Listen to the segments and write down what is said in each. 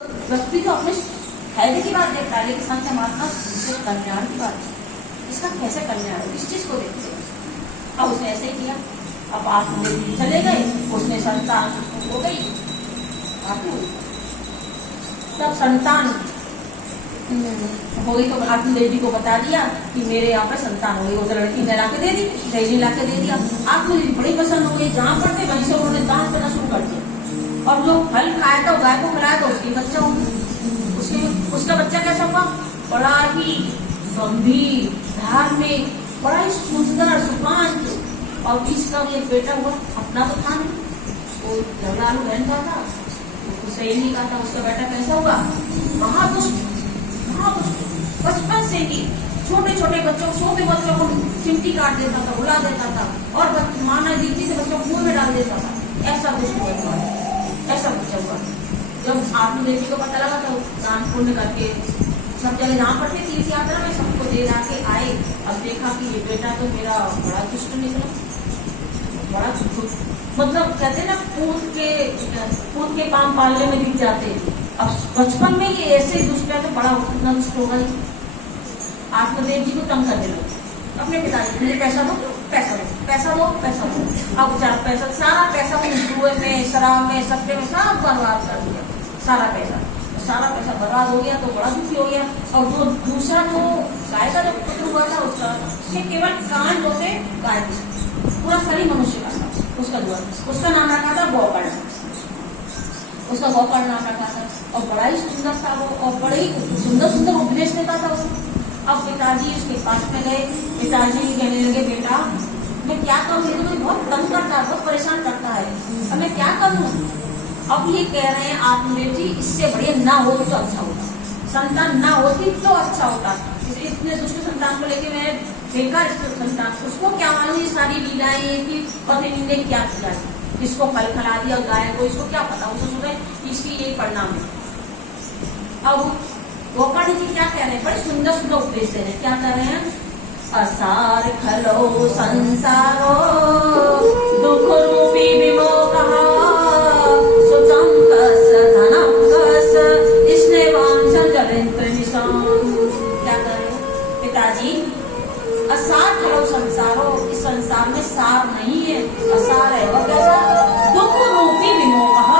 व्यक्ति तो अपने फायदे की बात देखता है, लेकिन संत परमात्मा इससे कल्याण की बात है। इसका कैसे कल्याण हो, इस चीज को देखते हैं। अब उसने ऐसे ही किया, अब आप चले गए, उसने संतान हो गई, तब संतान हो गई तो आत्म देवी को बता दिया कि मेरे यहाँ पे संतान हो गई। वो तो लड़की ने लाके दे दी, दही लाके दे दिया। आत्म देवी बड़ी पसंद हो गई, जहाँ पढ़ते वहीं से उन्होंने दान करना शुरू कर दिया। और जो फल खाया था गाय को खिलाया था, उसकी बच्चा हो गया। उसका बच्चा कैसा हुआ, बड़ा ही गंभीर, धार्मिक, बड़ा ही सुंदर सुकांत। और इसका ये बेटा हुआ, अपना तो था नहीं, वो झगड़ालू बहन का था, उसको सही नहीं कहा था। उसका बेटा कैसा हुआ, महादुष्ट, बचपन से ही छोटे छोटे बच्चों, छोटे बच्चों को चिमटी काट देता था, बुला देता था, और माना दीदी से बच्चों को मुंह में डाल देता था। ऐसा दुष्ट बच्चा, ऐसा बच्चा हुआ। जब आत्म देवी को पता लगा तो दान पुण्य करके सब जगह जहाँ पर थे तीर्थ यात्रा में सबको दे ला के आए। अब देखा कि ये बेटा तो मेरा बड़ा दुष्ट निकला, बड़ा मतलब कहते ना पूत के काम पालने में दिख जाते। अब बचपन में ये ऐसे दुष्ट है तो बड़ा कितना दुष्ट होगा। आत्मदेव जी को तंग करने लगे अपने पिताजी, मुझे पैसा दो, पैसा दो, पैसा दो, पैसा दो। अब चार पैसा, सारा पैसा जुए में, शराब में, सट्टे में सब बर्बाद कर दिया, सारा पैसा बर्बाद हो गया। तो बड़ा दुखी हो गया। और जो दूसरा जो गाय का जो पुत्र हुआ था उसके केवल कान जो थे गाय, पूरा शरीर मनुष्य का था। उसका नाम रखा था गोकर्ण, उसका गोकर्ण नाम रखा था। और बड़ा ही सुंदर था वो, और बड़े ही सुंदर उपदेश देता था उसको। अब पिताजी उसके पास में गए, पिताजी कहने लगे बेटा मैं क्या करूँ, ये तो मुझे बहुत तंग करता है, बहुत परेशान करता है, अब मैं क्या करूँ। अब ये कह रहे हैं आत्मदेव जी इससे बढ़िया ना हो तो अच्छा होता, संतान ना होती तो अच्छा होता। इतने दुष्ट संतान को लेके मैं बेकार संतान, उसको क्या मालूम ये सारी लीलाएं कि पति ने क्या किया, इसको फल खिला दिया गाय को, इसको क्या पता, उसको सुने इसकी यही परिणाम है। अब गोकर्ण जी क्या कह रहे हैं, बड़े सुंदर उपदेश दे रहे हैं। क्या कह रहे हैं, असार खलो संसारो दुख रूपी विमोकः सुतम कस धनम कस स्नेवांचल जलेंद्र निशान। क्या कह रहे हैं पिताजी, असार खलो संसारो, इस संसार में सार नहीं है, असार है। वो कैसा, दुख रूपी विमोकः,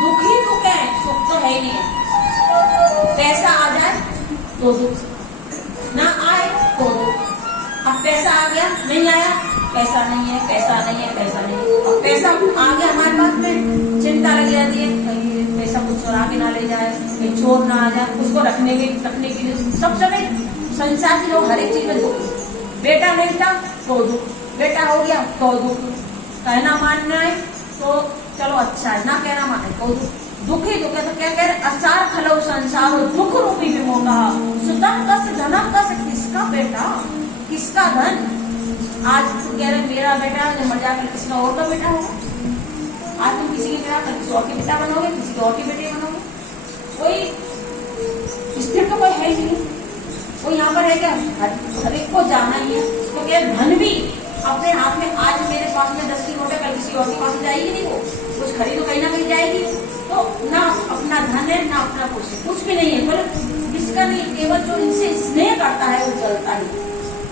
दुख ही दुख है, सुख तो है ही नहीं। पैसा आ जाए तो दुख, ना आए तो दुख। अब पैसा आ गया, नहीं आया, पैसा नहीं है, पैसा नहीं है, पैसा नहीं है। अब पैसा आ गया हमारे पास में, चिंता लगी रहती है कहीं पैसा कुछ चुरा के ना ले जाए, कहीं चोर ना आ जाए, उसको रखने के लिए सब समय संसार के लोग हर एक चीज में दुख। बेटा नहीं था तो दुख, बेटा हो गया तो दुख, कहना मानना है तो चलो अच्छा है, ना कहना माने तो दुख, दुख ही दुख है। तो क्या कह रहे, असार खलो संसार दुख रूपी विमोकः सुतम कस धनम कस, किसका बेटा किसका धन। आज तो कह रहे मेरा बेटा, मर जाकर किसी का और का बेटा होगा। आज तुम किसी के बेटा किसी और के बेटा बनोगे, किसी के और के बेटे बनोगे। कोई स्थिर तो कोई है ही नहीं, वो यहाँ पर है क्या, हर एक को जाना ही है। तो क्या धन भी अपने हाथ में, आज मेरे पास में 10 की नोट है, कल किसी और के पास जाएगी नहीं, वो कुछ खरीदो कहीं ना कहीं जाएगी। तो ना अपना धन है ना अपना कुछ भी नहीं है, पर किसका नहीं, केवल जो इनसे स्नेह करता है वो जलता ही,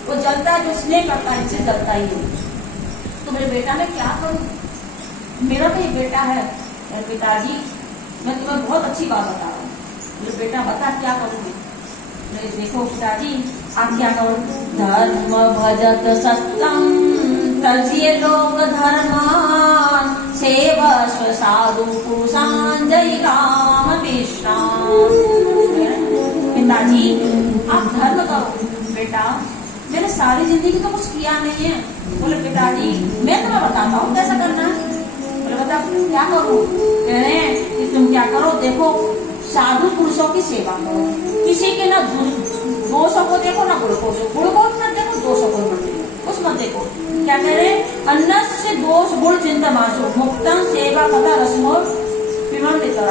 वो जलता है, जो स्नेह करता है इनसे जलता ही है। तो मेरे बेटा मैं क्या करूं, मेरा तो ये बेटा है। पिताजी मैं तुम्हें बहुत अच्छी बात बता रहा हूँ, मेरे बेटा बता क्या करूँ मैं। देखो पिताजी आप क्या करो, धर्म भजत सत्यम तजिए लोक धर्मान सेवस्व साधु पुरुषान जय राम विश्राम। पिताजी आप धर्म करो। बेटा मैंने सारी जिंदगी तो कुछ किया नहीं है। बोले पिताजी मैं तुम्हें बताता हूँ कैसा करना है। बोले बता क्या करूँ। कह रहे हैं कि तुम क्या करो, देखो साधु पुरुषों की सेवा करो, किसी के ना दोषों को देखो ना गुण को मत देखो, दोषों को मत देखो, कुछ मत देखो। क्या कह रहे हैं, अन्न से दोष गुण चिंता मासो मुक्तम सेवा कथा रस्मो विमान देता।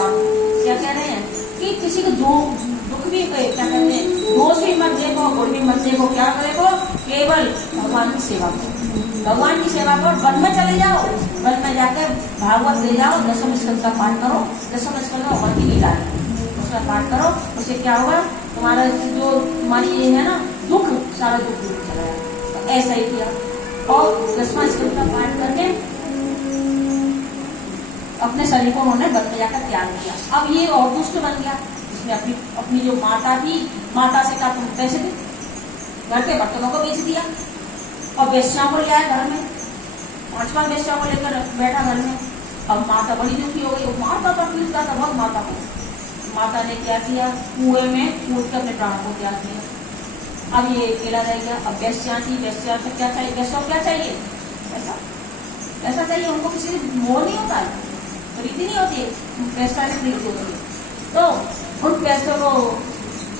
क्या कह रहे हैं कि किसी को दुख भी क्या कहते हैं, दोष भी मत देखो, गुण भी मत देखो। क्या करेगो, केवल भगवान की सेवा करो, भगवान की सेवा करो। वन में चले जाओ, वन में जाकर भागवत ले जाओ, दशम स्कंद का पाठ करो, दशम स्कंद में भगवान की लीला है। पाठ करो, उससे क्या होगा, तुम्हारा जो तुम्हारी ये है ना दुख, सारा दुख दूर चला जाएगा। तो ऐसा ही किया और 10वां स्कंद का पाठ करके अपने शरीर को उन्होंने वन में जाकर त्याग किया। अब ये और दुष्ट बन गया, इसने अपनी अपनी जो माता थी, माता से कहा तुम पैसे दे, घर के बर्तनों को बेच दिया और वेश्याओं को ले आया घर में, 5 वेश्याओं को लेकर बैठा घर में। अब माता बड़ी दुखी हो गई, माता का पीड़ता था बहुत माता को। माता ने क्या किया, कुएं में कूद कर अपने प्राण को त्याग दिया। अब ये अकेला रह गया। अब वेश्या थी, वेश्या से क्या चाहिए, वेश्या क्या चाहिए, पैसा, पैसा चाहिए उनको, किसी से मोह नहीं होता है, प्रीति नहीं होती है, पैसा में प्रीति होती है। तो उन पैसों को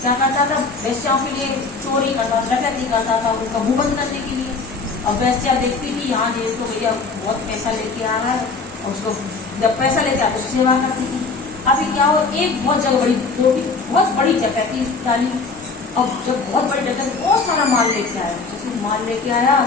क्या करता था, वेश्याओं के लिए चोरी करता, डकैती करता था उनका मुंह बंद करने के लिए। अब वेश्या देखती थी यहाँ जी तो भैया बहुत पैसा लेके आ रहा है, और उसको जब पैसा लेके आता तो सेवा करती थी। अभी क्या हो, एक बहुत जगह बड़ी बहुत बड़ी डकैती डाली। अब जब बहुत बड़ी डकैती, बहुत सारा माल लेके आया, जैसे माल लेके आया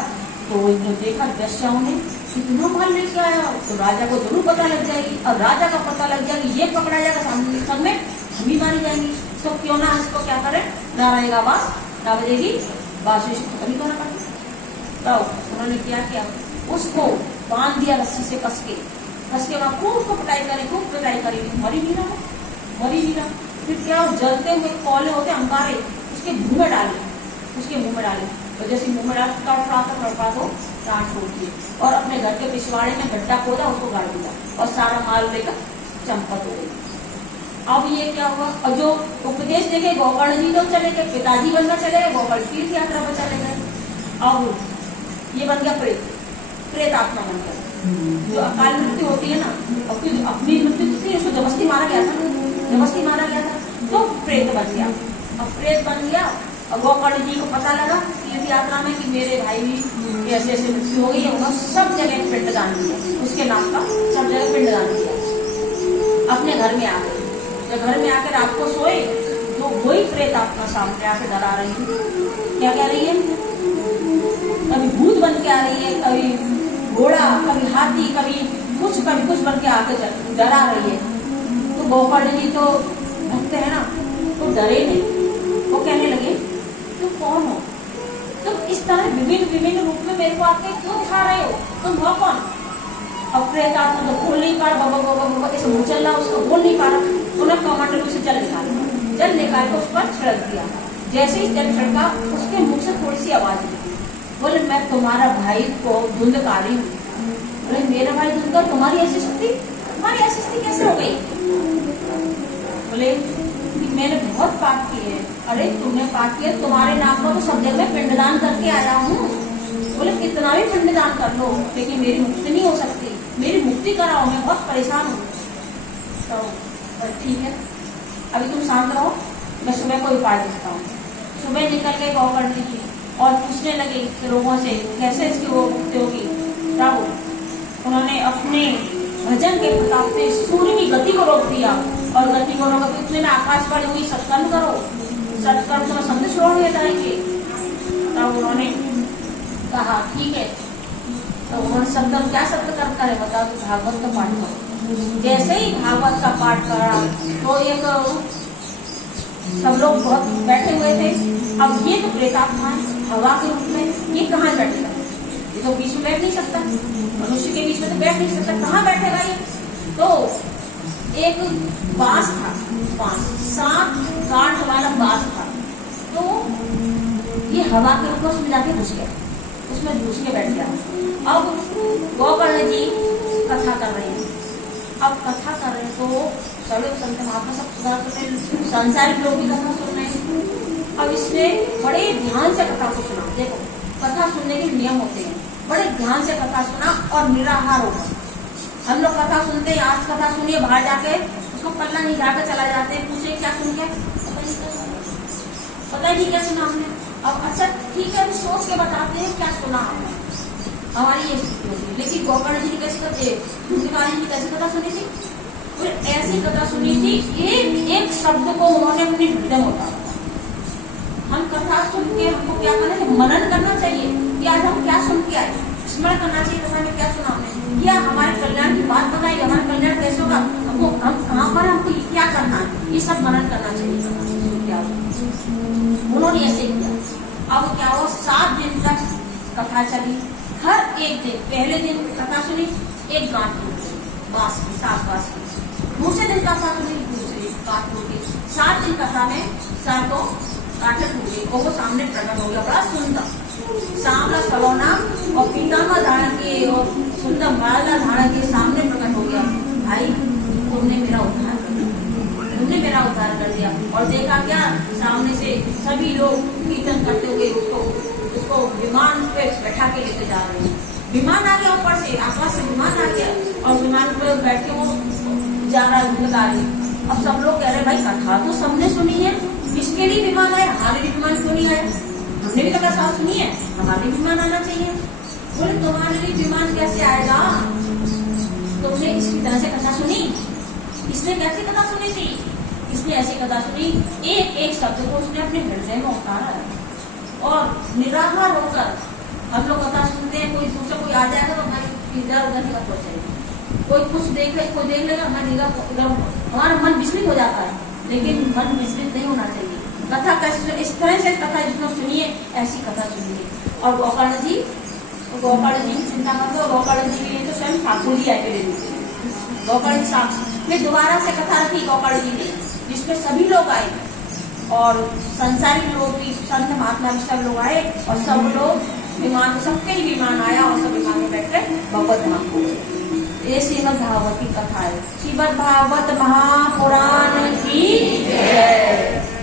तो देखा वेश्याओं ने इतना माल लेके आया तो राजा को जरूर पता लग जाएगी, और राजा का पता लग जाएगी, ये पकड़ा जाएगा, सामने सब में हम ही मारी जाएंगी। तो क्यों ना इसको क्या करे, ना रहेगा बात, ना बजेगी बात, खत्म ही करना पड़ेगा। तो उन्होंने क्या किया, उसको बांध दिया रस्सी से कस के बाद खूब उसको पिटाई करी, मरी भी ना, मरी भी ना। फिर क्या, जलते हुए कोयले होते अंगारे उसके मुंह में डाले, तो जैसे मुंह में डाल तड़पा दो प्राण छोड़ दिए, और अपने घर के पिछवाड़े में गड्ढा खोदा, उसको गाड़ दिया और सारा माल लेकर चंपत हो गई। अब ये क्या हुआ, और जो उपदेश देखे गोकर्ण जी तो चले गए, पिताजी बनकर चले गए, गोकर्ण तीर्थ यात्रा पर चले गए। अब ये बन गया प्रेत आत्मा बन गया। जो अकाल मृत्यु होती है ना, अपनी मृत्यु थी, उसको जबरदस्ती मारा गया था, तो प्रेत बन गया। अब प्रेत बन गया और गोकर्ण जी को पता लगा तीर्थ यात्रा में कि मेरे भाई की ऐसे ऐसे मृत्यु हो गई है, उन्होंने सब जगह पिंडदान दिया, उसके नाम का सब जगह पिंडदान दिया। अपने घर में आ गए, जब घर में आकर रात को सोए तो वही प्रेत आत्मा सामने आके डरा रही है। क्या कह रही है, कभी भूत बन के आ रही है, कभी घोड़ा, कभी हाथी, कभी कुछ बन के आके डरा रही है। तो गोकर्ण जी तो भक्त है ना, तो डरे नहीं, वो कहने लगे तुम कौन हो, तुम इस तरह विभिन्न रूप में मेरे को आके क्यों दिखा रहे हो, तुम हो कौन। अब प्रेत आत्मा तो बोल नहीं पा रहा, बाबा ऐसे मुंह चल रहा, उसको बोल नहीं पा रहा। उन्हें कमंडलू से जल निकाल के उस पर छिड़क दिया। जैसे ही जल छिड़का, उसके मुख से थोड़ी सी आवाज निकली, बोले मैं तुम्हारा भाई को धुंधकारी हूँ। बोले मेरा भाई धुंधकार, तुम्हारी ऐसी शक्ति कैसे हो गई। बोले मैंने बहुत पाप किए। अरे तुमने पाप किया, तुम्हारे नाम पर तो सब जगह पिंडदान करके आया हूँ। बोले कितना भी पिंडदान कर लो, लेकिन मेरी मुक्ति नहीं हो सकती, मेरी मुक्ति कराओ, मैं बहुत परेशान हूँ। तो ठीक है, अभी तुम शांत रहो, मैं सुबह को उपाय देता हूँ। सुबह निकल गए गोकर्ण जी और पूछने लगे लोगों से कैसे इसकी वो मुक्ति होगी। तब उन्होंने अपने भजन के प्रताप से सूर्य की गति को रोक दिया, और गति को रोक उतने में आकाशवाणी हुई, सत्कर्म करो, तो संदेश छोड़ने जाएंगे। तब उन्होंने कहा ठीक है। तो उन्होंने सत्कर्म क्या सत्कर्म करे बताओ, तो भागवत का पाठ करो। जैसे ही भागवत का पाठ करा तो एक सब लोग बहुत बैठे हुए थे। अब ये तो प्रेतात्मा हवा के रूप में, ये कहाँ बैठेगा, ये तो बीच में बैठ नहीं सकता, मनुष्य के बीच में तो बैठ नहीं सकता, कहाँ बैठेगा ये। तो एक बांस था, 7 गांठ वाला बांस था, तो ये हवा के रूप में उसमें जाके घुस गया, उसमें घुस के बैठ गया। अब गोकर्ण जी कथा कर रहे हैं, अब कथा कर रहे हैं तो सभी संत महात्मा सब सुधा करते, सांसारिक लोग भी कथा सुन रहे हैं। अब इसमें बड़े ध्यान से कथा को सुना। देखो कथा सुनने के नियम होते हैं, बड़े ध्यान से कथा सुना और निराहार होगा। हम लोग कथा सुनते हैं, आज कथा सुनिए, बाहर जाके उसको पल्ला नहीं जाकर चला जाते हैं, पूछे क्या सुन के, पता ही नहीं क्या सुना हमने। अब अच्छा ठीक है, सोच के बताते हैं क्या सुना हमने, हमारी ये स्थिति होती। लेकिन गोकर्ण जी कैसे करते, तुलसीदास जी कैसे कथा सुनी थी, फिर ऐसी कथा सुनी थी, एक शब्द को उन्होंने अपने हृदय में उतारा। हम कथा सुन के हमको क्या करना चाहिए, मनन करना चाहिए कि आज हम क्या सुन के आए, स्मरण करना चाहिए कथा में क्या सुना हमने, या हमारे कल्याण की बात बताई, हमारा कल्याण कैसे होगा, हम कहाँ पर, हमको क्या करना है, ये सब मनन करना चाहिए। क्या उन्होंने ऐसे किया। अब क्या हुआ, 7 दिन तक कथा चली। हर एक दिन, पहले दिन कथा सुनी, एक गांठ टूट गई, बांस की, 7 बांस की। दूसरे दिन कथा सुनी, दूसरी गांठ टूट गई। 7 दिन कथा में 7 गांठें टूट गई और वो सामने प्रकट हो गया, बड़ा सुंदर सांवला सलोना और पीताम्बर धारण के और सुंदर माला धारण के सामने प्रकट हो गया। भाई तुमने मेरा उद्धार कर दिया, तुमने मेरा उद्धार कर दिया। और देखा क्या, सामने से सभी लोग कीर्तन करते हुए उसको विमान पे बैठा के लेके जा रहे हैं। विमान आ गया, ऊपर से आकाश से विमान आ गया और विमान पे बैठ के वो जा रहा है। अब सब लोग कह रहे भाई कथा तो सबने सुनी है, इसके लिए विमान आया, हमारे लिए विमान क्यों नहीं आया? हमने भी तो कथा सुनी है, हमारे विमान आना चाहिए। बोले तुम्हारे लिए विमान कैसे आएगा, तुमने इसकी तरह से कथा सुनी? इसने कैसे कथा सुनी थी? इसने ऐसी कथा सुनी, एक एक शब्द को उसने अपने हृदय में उतारा है और निराहार होकर हम लोग कथा सुनते हैं। कोई दूसरा कोई आ जाएगा तो हमारी इधर उधर निगाह पड़ जाएगी, कोई कुछ देख ले, कोई देख लेगा, हमारी निगाह उधर, हमारा मन विचलित हो जाता है। लेकिन मन विचलित नहीं होना चाहिए। कथा कैसे, इस तरह से कथा जितना सुनिए, ऐसी कथा सुनिए। और गोपाल जी की चिंता मत करो, गोपाल जी के लिए तो स्वयं ठाकुर जी आए थे। गोपाल जी साहब फिर दोबारा से कथा रखी गोपाल जी ने, जिसमें सभी लोग आए और संसारी लोग भी, संत महात्मा भी सब लोग आए और सब लोग विमान, सबके विमान आया और सब विमान में बैठ कर भगवत धाम को गए। ये श्रीमद् भागवत की कथा है। श्रीमद् भागवत महापुराण की जय।